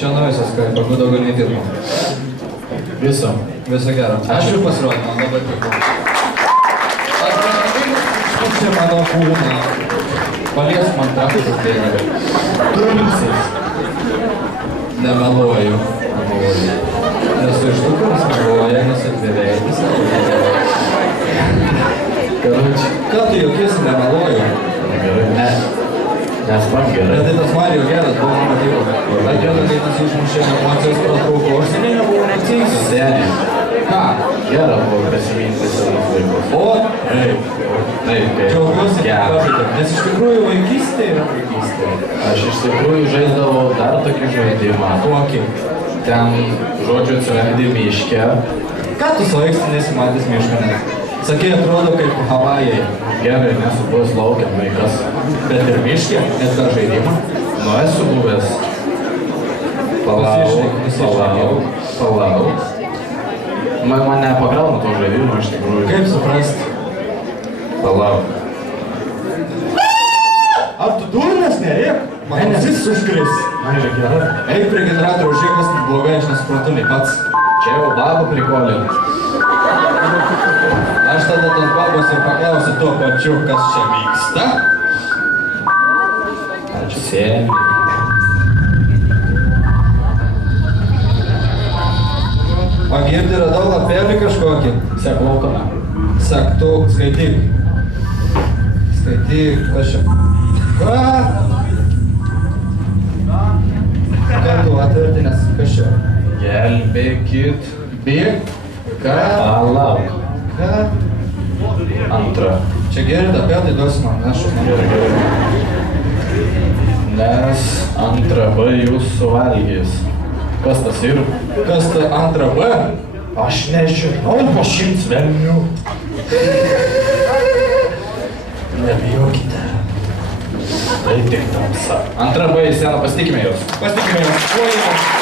Čia naujas, kad pagu daugiau nedirbo. Viso gero. Aš ir pasirodė, man labai puiku. Čia mano kūną. Palies man takus atėjo. Trumpsis. Nemeluoju. Nesu iš tų, kuris meluoja, nes atvirėjai visą. Ką tu jokiesi nemeluoju? Ne. Nes man gerai. Bet tai tas Mario geras buvo man patiko. Atėjo, kai tas išmušė emocijos pratrūko, o seniai nebuvo neatsingas. Seniai. Ką? Gera buvo prisiminti senus vaikus. O? Taip. Džiaugiuosi, kad pažaidėm. Nes iš tikrųjų vaikystė yra vaikystė. Aš iš tikrųjų žaisdavau dar tokį žaidimą. Kokį? Ten, žodžiu, atsirandi miške. Ką tu savaiksti nesimatęs miškane? Sakei, atrodo kaip Havajai. Gerai, nesu buvęs laukiam vaikas. Bet ir miškė, net per žaidimą. Nu, esu buvęs. Palau. Mane pakrauna to žaidimo, iš tikrųjų. Kaip suprast? Palau. Ar tu durnas nerėk? Man nesis užkris. Man yra gerai. Eik prie generatoriaus, žiūrėk, kas blogai, aš nesuprantu nei pats. Čia jau baba prikolė. Aš tada tos babos ir paklausiu tuo pačiu, kas čia vyksta. Ačiū sėdė. Pagirdi, radau lapelį kažkokį. Sek laukame. Sek, tu skaityk. Skaityk, kas čia? Ką? Ką tu atvertinės, kas čia? Gelbėkit. Bėk? Ką? Palauk. Ką? Antra. Čia geri lapelį duosi man, nešu. Gerai. Nes antra B jūs suvalgys. Kas tas ir? Kas ta antra B? Aš nežinau, po 100 velnių. Nebijokite. Tai tik tamsa. Antra B į sceną, pasitikime jos. Pasitikime jos.